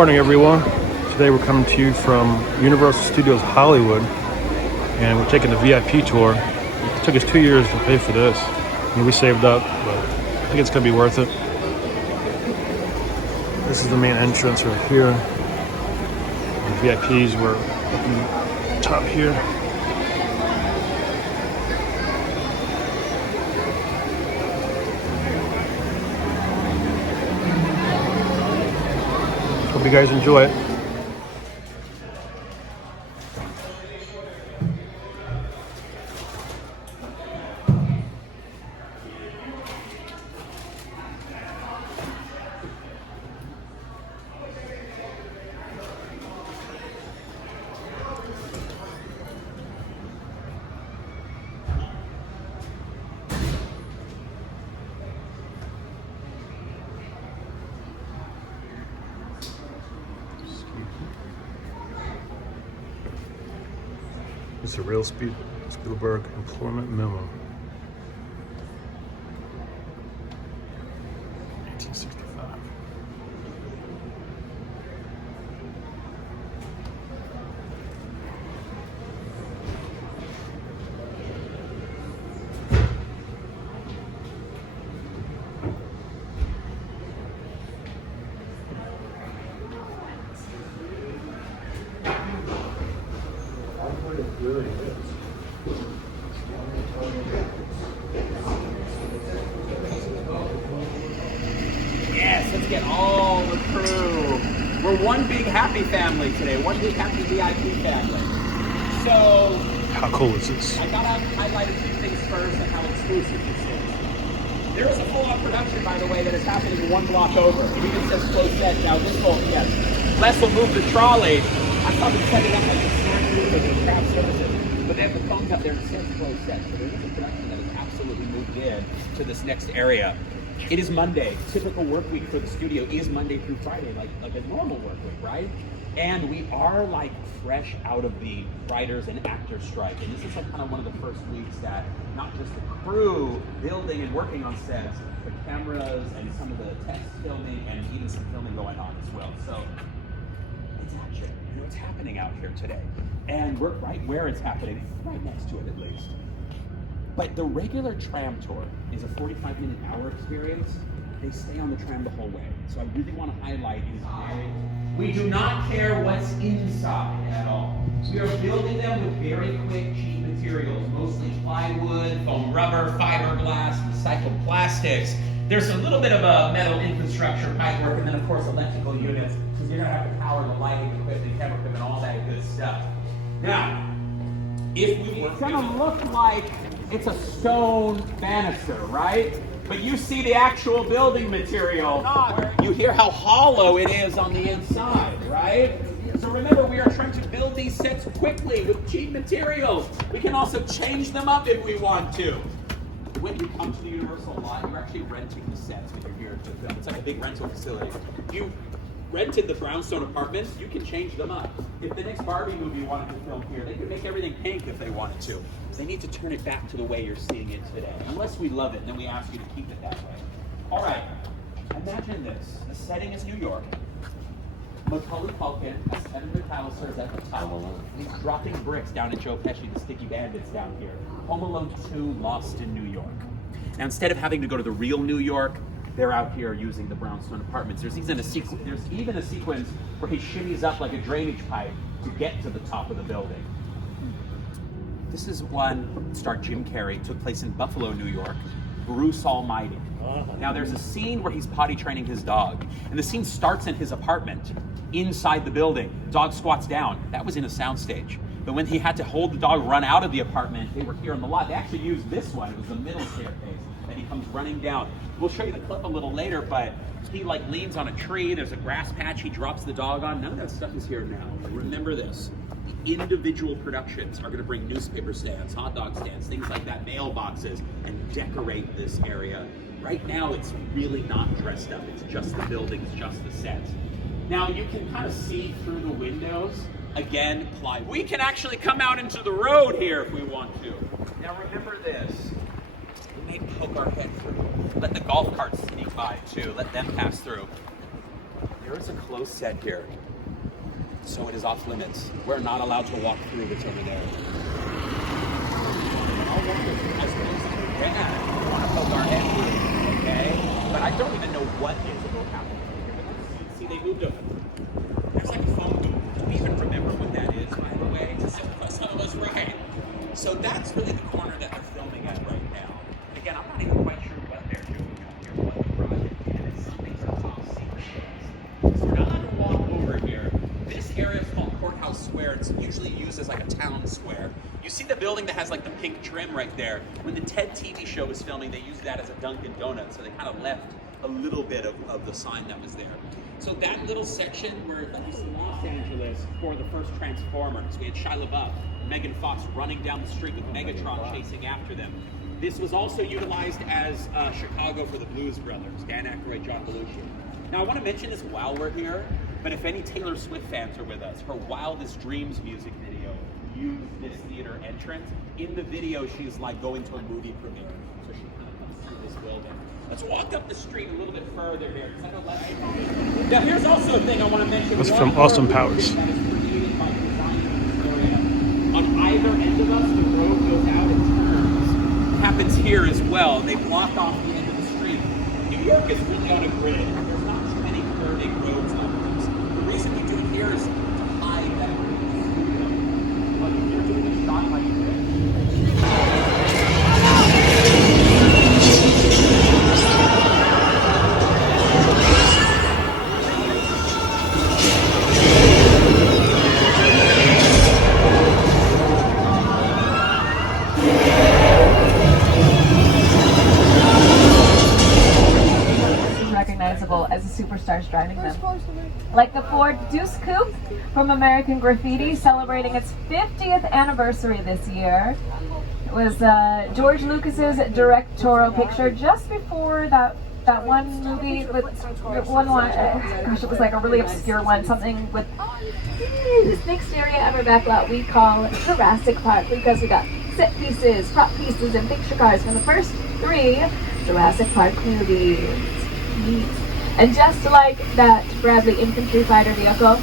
morning, everyone. Today we're coming to you from Universal Studios Hollywood, and we're taking the VIP tour. It took us 2 years to pay for this. I mean, we saved up, but I think it's going to be worth it. This is the main entrance right here. The VIPs were up in the top here. Hope you guys enjoy it. It's a real Spielberg employment memo. 1965. Really is. Yes, let's get all the crew. We're one big happy family today, one big happy VIP family. So, How cool is this? I gotta highlight a few things first and how exclusive this is. There is a full-on production, by the way, that is happening one block over. It even says closed set. Now this will, yes, Les will move the trolley. I thought we set it up like a smart move with the craft services. But they have the phones up there and it says closed set. So there is a production that is absolutely moved in to this next area. It is Monday. Typical work week for the studio is Monday through Friday, like a normal work week, right? And we are like fresh out of the writers and actors strike. And this is like kind of one of the first weeks that not just the crew building and working on sets, but cameras and some of the test filming and even some filming going on as well. So it's action. You know, it's happening out here today. And we're right where it's happening, right next to it at least. But the regular tram tour is a 45-minute hour experience. They stay on the tram the whole way. So I really want to highlight we do not care what's inside at all. We are building them with very quick, cheap materials, mostly plywood, foam rubber, fiberglass, recycled plastics. There's a little bit of a metal infrastructure, pipework, and then of course electrical units, because you're gonna have to power the lighting equipment, camera equipment, all that good stuff. Now, it's gonna look like it's a stone banister, right? But you see the actual building material. You hear how hollow it is on the inside, right? So remember, we are trying to build these sets quickly with cheap materials. We can also change them up if we want to. When you come to the Universal lot, you're actually renting the sets when you're here to film. It's like a big rental facility. You rented the brownstone apartments, you can change them up. If the next Barbie movie wanted to film here, they could make everything pink if they wanted to. They need to turn it back to the way you're seeing it today. Unless we love it, then we ask you to keep it that way. All right, imagine this. The setting is New York. Macaulay Culkin, as Kevin McAllister is at the top. He's dropping bricks down at Joe Pesci, the Sticky Bandits down here. Home Alone 2, Lost in New York. Now, instead of having to go to the real New York, they're out here using the brownstone apartments. There's even a sequence where he shimmies up like a drainage pipe to get to the top of the building. This is one starred Jim Carrey, took place in Buffalo, New York. Bruce Almighty. Now there's a scene where he's potty training his dog, and the scene starts in his apartment, inside the building. Dog squats down. That was in a soundstage. But when he had to hold the dog run out of the apartment, they were here on the lot. They actually used this one. It was the middle staircase that he comes running down. We'll show you the clip a little later, but he like leans on a tree. There's a grass patch. He drops the dog on. None of that stuff is here now. But remember this. The individual productions are going to bring newspaper stands, hot dog stands, things like that, mailboxes, and decorate this area. Right now, it's really not dressed up. It's just the buildings, just the sets. Now, you can kind of see through the windows. Again, plywood. We can actually come out into the road here if we want to. Now, remember this. We may poke our head through. Let the golf carts sneak by, too. Let them pass through. There is a closed set here, so it is off limits. We're not allowed to walk through what's over there. I'll walk as close as we can. I want to poke our head through, okay? But I don't even know what is happening here. See, they moved over. There's like a phone booth. Do we even remember what that is, by the way? Some of us, right? So that's really the corner that they're filming at right now. Again, I'm not even quite sure what they're doing out here, what the project is. Something so top secret. So we're not going to walk over here. This area is called Courthouse Square. It's usually used as like a town square. You see the building that has like the pink trim right there? When the TED TV show was filming, they used that as a Dunkin' Donuts, so they kind of left a little bit of the sign that was there. So that little section where that was Los Angeles for the first Transformers, we had Shia LaBeouf, Megan Fox running down the street with Megatron chasing after them. This was also utilized as Chicago for the Blues Brothers, Dan Aykroyd, John Belushi. Now I want to mention this while we're here, but if any Taylor Swift fans are with us, her Wildest Dreams music video used this theater entrance. In the video, she's like going to a movie premiere, so she kind of comes through this building. Let's walk up the street a little bit further here. Now, here's also a thing I want to mention. That's from Austin Powers. That is created by design in this area. On either end of us, the road goes out and turns. Happens here as well. They block off the end of the street. New York is really on a grid. There's not too many curving roads on this. The reason we do it here is to hide that freedom. But if you're doing a shot like this, recognizable as the superstars driving them. Like the Ford Deuce Coupe from American Graffiti, celebrating its 50th anniversary this year. It was George Lucas's directorial picture just before that one movie with gosh, it was like a really obscure one, something with this exterior ever backlot we call Jurassic Park, because we got set pieces, prop pieces, and picture cars from the first 3 Jurassic Park movies. And just like that Bradley infantry fighter vehicle,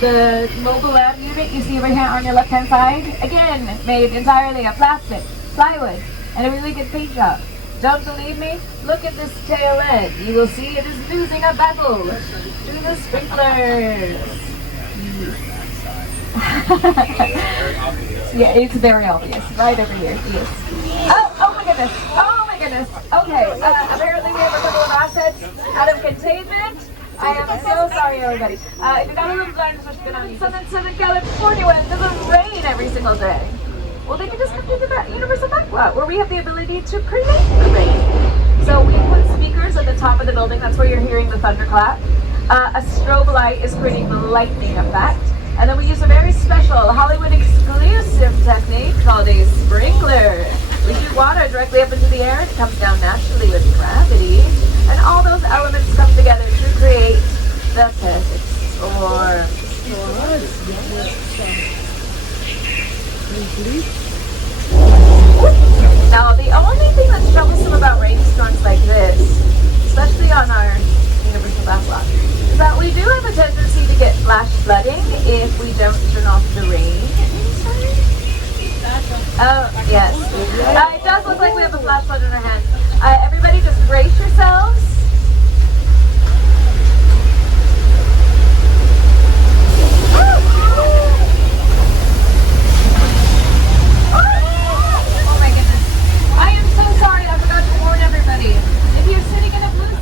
the mobile lab unit you see over here on your left-hand side, again, made entirely of plastic, plywood, and a really good paint job. Don't believe me? Look at this tail end. You will see it is losing a battle to the sprinklers. Yeah, it's very obvious. Right over here. Yes. Oh my goodness. Oh my goodness. Okay, apparently we have a couple of assets out of containment. I am so sorry, everybody. If you got a little dinosaur spin on you, Southern California where it doesn't rain every single day. Well, they can just come into that universal backlot where we have the ability to create the rain. So we put speakers at the top of the building. That's where you're hearing the thunderclap. A strobe light is creating the lightning effect. And then we use a very special Hollywood exclusive technique called a sprinkler. We shoot water directly up into the air. It comes down naturally with gravity. And all those elements come together to create the perfect storm. Now, the only thing that's troublesome about rainstorms like this, especially on our universal backlot, is that we do have a tendency to get flash flooding if we don't turn off the rain. Oh, yes. It does look like we have a flash flood in our hands. Everybody just brace yourselves. Oh my goodness. I am so sorry, I forgot to warn everybody. If you're sitting in a blue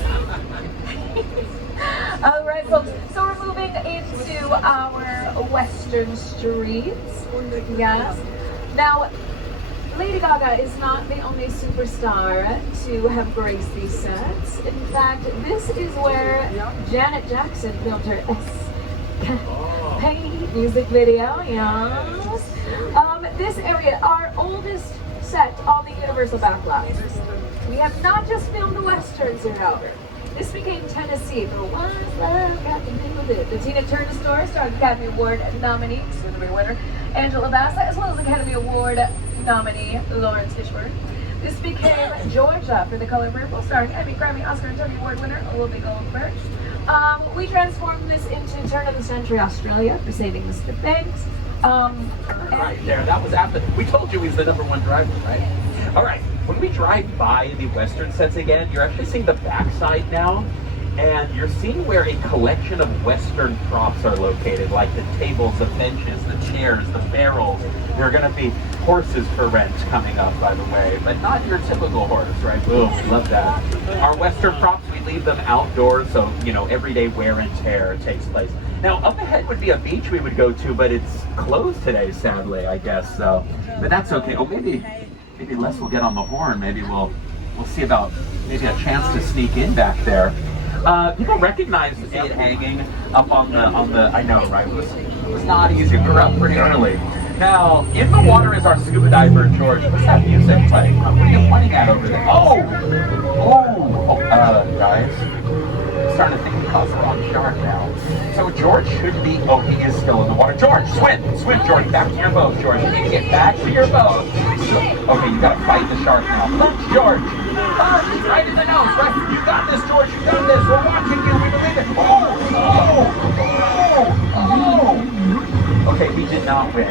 seat. Alright folks, so we're moving into our western streets. Yes. Now, Lady Gaga is not the only superstar to have graced these sets. In fact, this is where Janet Jackson filmed her Pain music video, yes. This area, our oldest set on the Universal backlot. We have not just filmed the westerns here, however. This became Tennessee for What's Love Got to Do With It. The Tina Turner story starred Academy Award nominee, soon-to-be winner, Angela Bassett, as well as Academy Award nominee Lawrence Fishburne. This became Georgia for The Color Purple, starring Emmy, Grammy, Oscar, and Tony Award winner Whoopi Goldberg. We transformed this into turn of the century Australia for Saving Mr. Banks. Right there, that was after. We told you he's the #1 driver, right? All right, when we drive by the Western sets again, you're actually seeing the backside now. And you're seeing where a collection of Western props are located, like the tables, the benches, the chairs, the barrels. There are going to be horses for rent coming up, by the way, but not your typical horse, right? Boom, love that. Our Western props, we leave them outdoors, so, you know, everyday wear and tear takes place. Now, up ahead would be a beach we would go to, but it's closed today, sadly, I guess, so. But that's okay. Oh, maybe Les will get on the horn. Maybe we'll see about maybe a chance to sneak in back there. People recognize it hanging up on the. I know, right? It was not easy. We were up pretty early. Now, in the water is our scuba diver, George. What's that music playing? What are you pointing at over there? Guys, I'm starting to think we caught the wrong shark now. So George should be. Oh, he is still in the water. George, swim, George. Back to your boat, George. You need to get back to your boat. Okay, you gotta fight the shark now. Punch, George. Punch, right in the nose, right? You got this, George. You got this. We're watching you. We believe it. Okay, he did not win.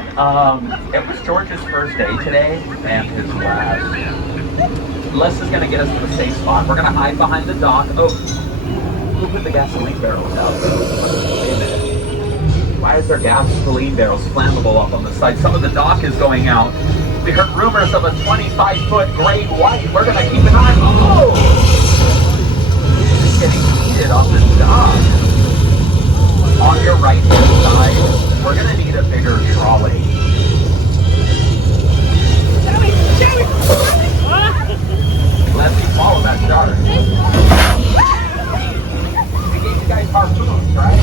It was George's first day today, and his last. Les is gonna get us to a safe spot. We're gonna hide behind the dock. Oh, who put the gasoline barrels out? Wait a minute. Why is there gasoline barrels flammable up on the side? Some of the dock is going out. We heard rumors of a 25-foot great white. We're gonna keep an eye. Oh! It's getting heated on the dock. On your right-hand side, we're gonna need a bigger trolley. Let's follow that shark. We gave you guys harpoons, right?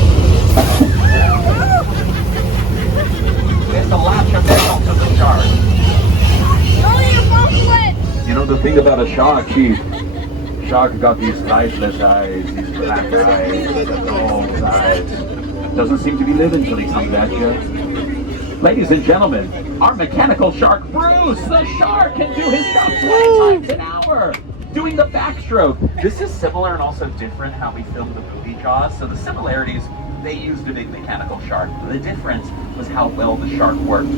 We have to latch a bell to the shark. You know the thing about a shark, Chief? Shark got these lifeless eyes, these black eyes, the gold eyes. Doesn't seem to be living till he comes at you. Ladies and gentlemen, our mechanical shark, Bruce! The shark can do his job 20 times an hour! Doing the backstroke. This is similar and also different how we filmed the movie Jaws. So the similarities, they used a big mechanical shark. The difference was how well the shark worked.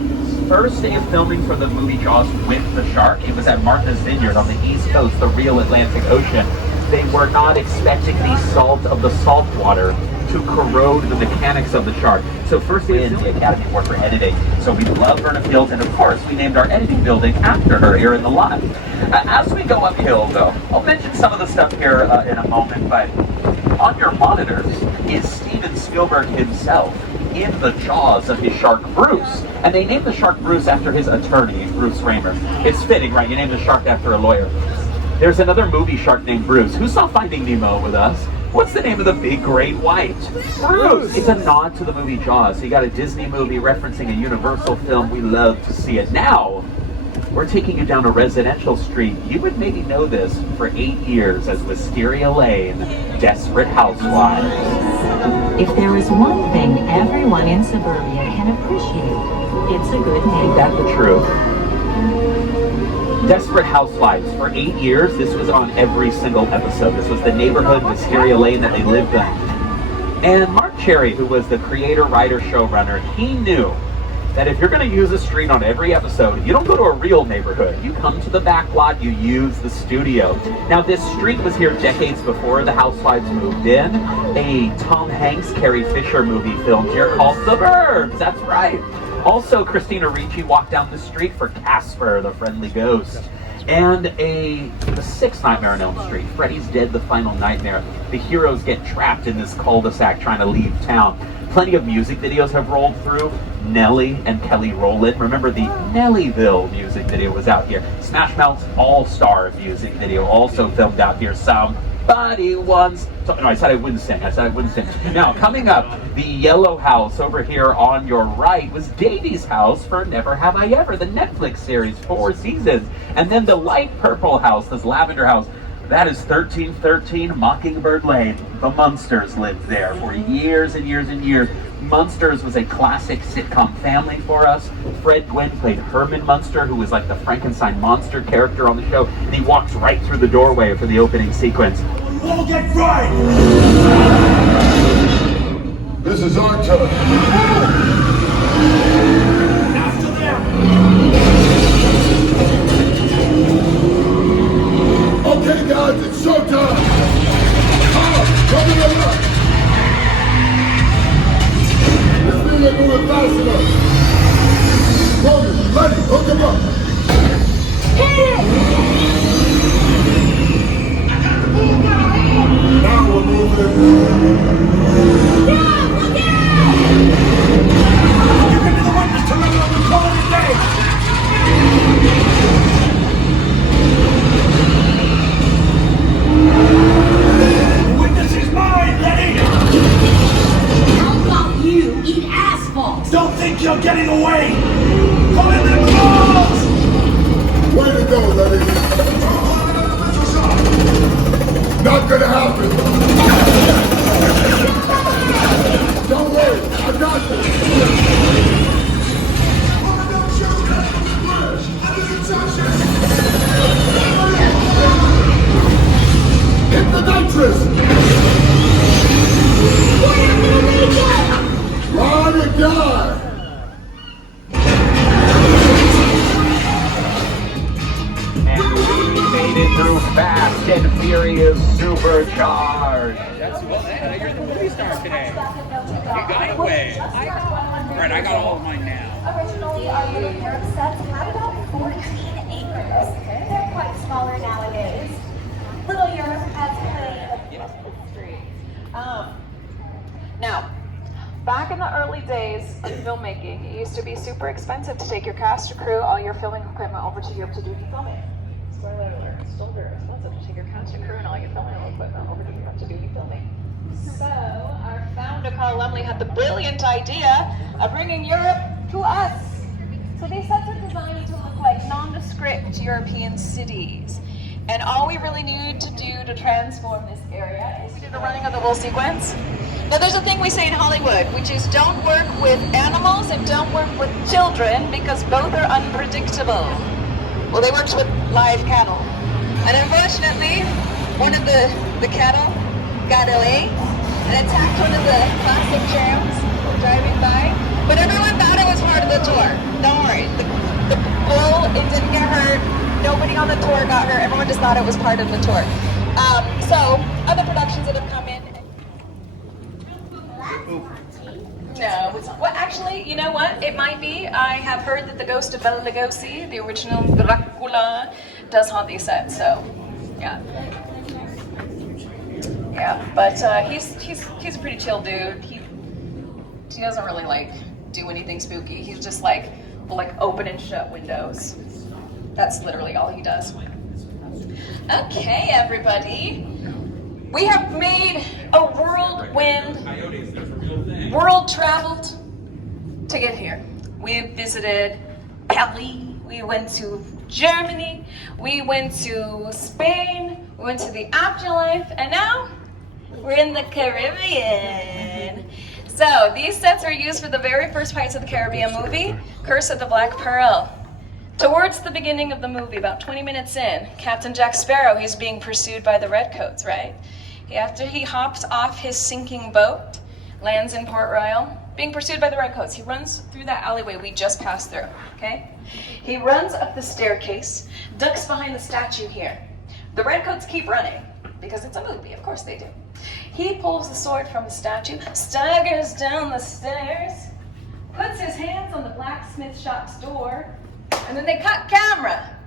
First day of filming for the movie Jaws with the shark, it was at Martha's Vineyard on the East Coast, the real Atlantic Ocean. They were not expecting the salt of the salt water to corrode the mechanics of the shark. So first we in the Academy Award for editing. So we love Verna Fields, and of course we named our editing building after her here in the lot. As we go uphill though, I'll mention some of the stuff here in a moment, but on your monitors is Steven Spielberg himself in the jaws of his shark Bruce. And they named the shark Bruce after his attorney, Bruce Raymer. It's fitting, right? You name the shark after a lawyer. There's another movie shark named Bruce. Who saw Finding Nemo with us? What's the name of the big great white? Bruce! It's a nod to the movie Jaws. So you got a Disney movie referencing a Universal film. We love to see it. Now, we're taking you down a residential street. You would maybe know this for 8 years as Wisteria Lane, Desperate Housewives. If there is one thing everyone in suburbia can appreciate, it's a good Ain't neighbor. that the truth? Desperate Housewives. For 8 years, this was on every single episode. This was the neighborhood, Wisteria Lane, that they lived in. And Mark Cherry, who was the creator, writer, showrunner, he knew that if you're going to use a street on every episode, you don't go to a real neighborhood. You come to the back lot, you use the studio. Now, this street was here decades before the Housewives moved in. A Tom Hanks, Carrie Fisher movie filmed here called The Burbs. That's right. Also, Christina Ricci walked down the street for Casper, the friendly ghost. And the sixth Nightmare on Elm Street, Freddy's Dead, the Final Nightmare. The heroes get trapped in this cul-de-sac trying to leave town. Plenty of music videos have rolled through. Nelly and Kelly Rowland. Remember the Nellyville music video was out here. Smash Mouth's All-Star music video also filmed out here. Somebody once... No, I said I wouldn't sing. Now, coming up, the yellow house over here on your right was Davy's house for Never Have I Ever, the Netflix series, 4 seasons. And then the light purple house, this lavender house, that is 1313 Mockingbird Lane. The Munsters lived there for years and years and years. Munsters was a classic sitcom family for us. Fred Gwynn played Herman Munster, who was like the Frankenstein monster character on the show, and he walks right through the doorway for the opening sequence. All get right! This is our turn. After them! Okay, guys, it's showtime. Come to the left. This thing ain't moving fast enough. Roman, Lenny, hook him up. Now we're moving. You can be the witness to another quality day! The witness is mine, Lenny! How about you eat asphalt? Don't think you're getting away! Come in the clothes! Way to go, Lenny. Not gonna happen. Don't worry, I got this. Hit the nitrous! Ride or die! And we made it through Fast and Furious Supercharged. That's well, hey, you're the movie star today. You got away. Right, I got all of mine now. Originally, our little Europe sets had about 14 acres. They're quite smaller nowadays. Little Europe has played history. Now, back in the early days of filmmaking, it used to be super expensive to take your cast, your crew, all your filming equipment over to Europe to do the filming. Spoiler alert, it's still very expensive to take your cast, your crew, and all your filming equipment over to Europe to do the filming. So, our founder, Carl Lumley, had the brilliant idea of bringing Europe to us. So these sets are designed to look like nondescript European cities. And all we really need to do to transform this area is do the running of the whole sequence. Now there's a thing we say in Hollywood, which is don't work with animals and don't work with children because both are unpredictable. Well, they worked with live cattle. And unfortunately, one of the cattle got away and attacked one of the plastic trams driving by. But everyone thought it was part of the tour. Don't worry. The bull, it didn't get hurt. Nobody on the tour got hurt. Everyone just thought it was part of the tour. So, other productions that have come in. No, it's not. Well, actually, you know what? It might be. I have heard that the ghost of Bela Lugosi, the original Dracula, does haunt these sets. So, yeah. Yeah, but he's a pretty chill dude. He doesn't really like do anything spooky. He's just like open and shut windows. That's literally all he does. Okay, everybody. We have made a whirlwind, world traveled to get here. We have visited Italy, we went to Germany, we went to Spain, we went to the afterlife, and now we're in the Caribbean. So these sets are used for the very first Pirates of the Caribbean movie, Curse of the Black Pearl. Towards the beginning of the movie, about 20 minutes in, Captain Jack Sparrow, he's being pursued by the Redcoats, right? After he hops off his sinking boat, lands in Port Royal, being pursued by the Redcoats, he runs through that alleyway we just passed through, okay? He runs up the staircase, ducks behind the statue here. The Redcoats keep running, because it's a movie, of course they do. He pulls the sword from the statue, staggers down the stairs, puts his hands on the blacksmith shop's door, and then they cut camera.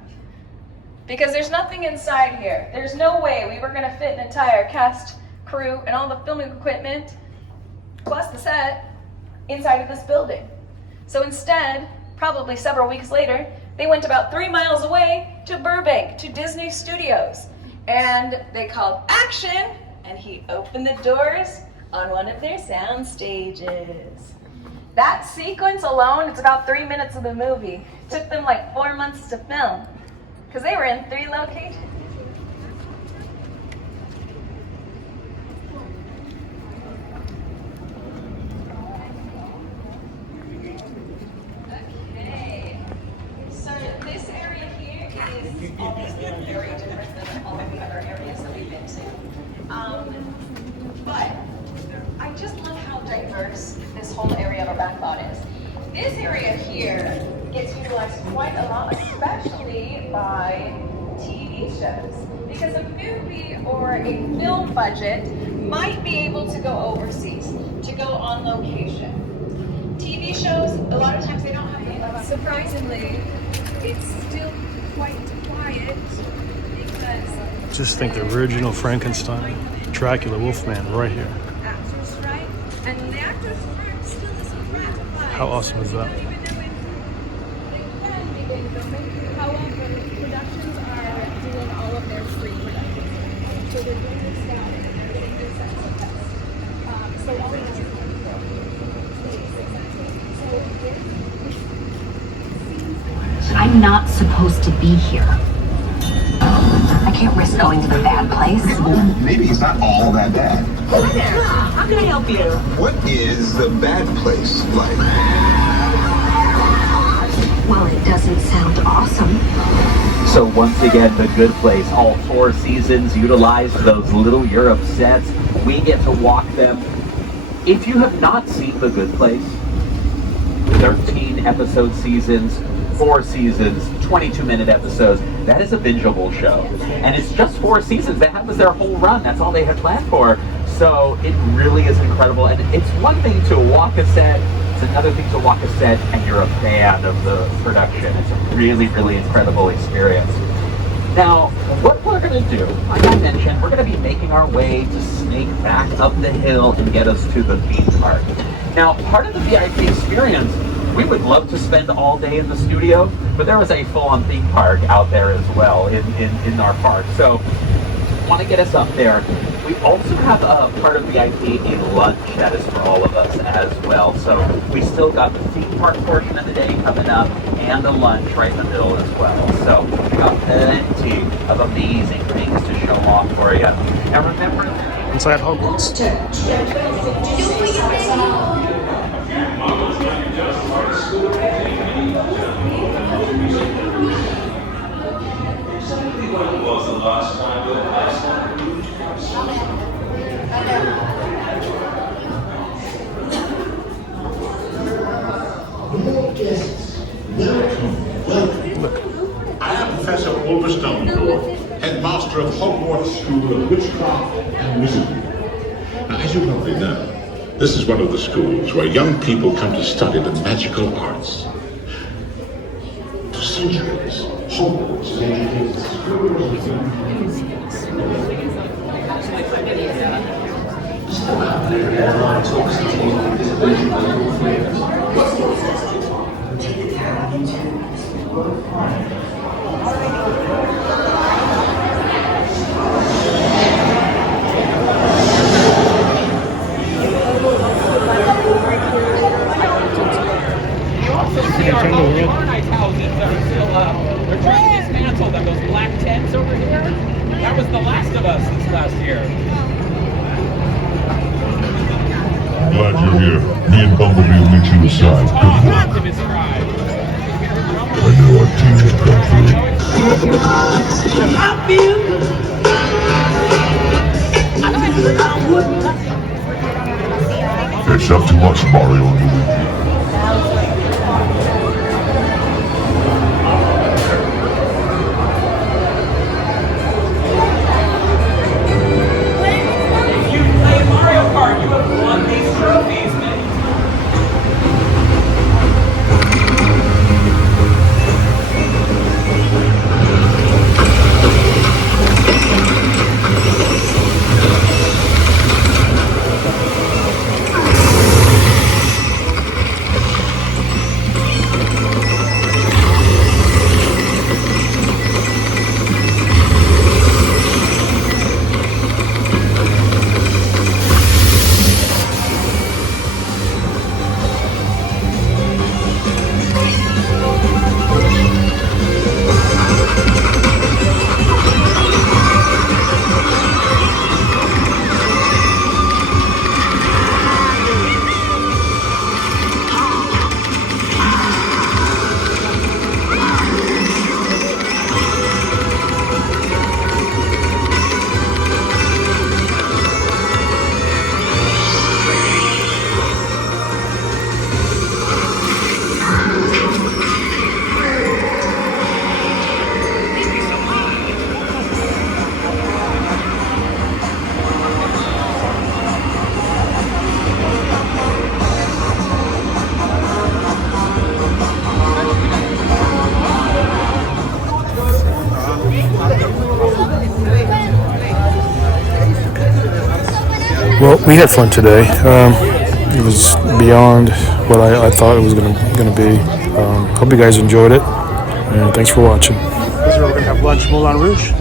Because there's nothing inside here. There's no way we were going to fit an entire cast, crew, and all the filming equipment, plus the set, inside of this building. So instead, probably several weeks later, they went about 3 miles away to Burbank, to Disney Studios. And they called action, and he opened the doors on one of their sound stages. That sequence alone, it's about 3 minutes of the movie. It took them like 4 months to film, because they were in 3 locations. This area here gets utilized quite a lot, especially by TV shows. Because a movie or a film budget might be able to go overseas, to go on location. TV shows, a lot of times they don't have any. Surprisingly, it's still quite quiet because Just think the original Frankenstein, Dracula, Wolfman, right here. actors strike, and the actors strike still isn't ratified. How awesome is that? However, productions are doing all of their free productions. So they're doing this now, and they're getting their sets of tests. So all they have to do I'm not supposed to be here. I can't risk going to the bad place. Well, maybe it's not all that bad. Hi there. How can I help you? What is the bad place like? Well, it doesn't sound awesome. So once again, The Good Place, all 4 seasons utilized those Little Europe sets. We get to walk them. If you have not seen The Good Place, 13 episode seasons, 4 seasons, 22-minute episodes. That is a bingeable show. And it's just 4 seasons. That was their whole run. That's all they had planned for. So it really is incredible. And it's one thing to walk a set. It's another thing to walk a set and you're a fan of the production. It's a really, really incredible experience. Now, what we're going to do, like I mentioned, we're going to be making our way to snake back up the hill and get us to the theme park. Now, part of the VIP experience, we would love to spend all day in the studio, but there is a full-on theme park out there as well in our park. So, want to get us up there. We also have a part of VIP a lunch that is for all of us as well. So we still got the theme park portion of the day coming up and a lunch right in the middle as well. So we got plenty of amazing things to show off for you. And remember, Inside Hogwarts. When was the last time you had Welcome. I am Professor Albus Dumbledore, headmaster of Hogwarts School of Witchcraft and Wizardry. Now, as you probably know, this is one of the schools where young people come to study the magical arts. For centuries, Hogwarts has educated See our Harnight houses that are still up. They're trying to dismantle them. Those black tents over here. That was The Last of Us this last year. I'm glad you're here. Me and Bumblebee will meet you inside. Good luck. Optimus Prime. I know our teacher's got through. It's not too much, Mario and Luigi. If you play Mario Kart, you have won these trophies many times. We had fun today. It was beyond what I thought it was gonna be. Hope you guys enjoyed it, and thanks for watching. We're gonna have lunch, Moulin Rouge.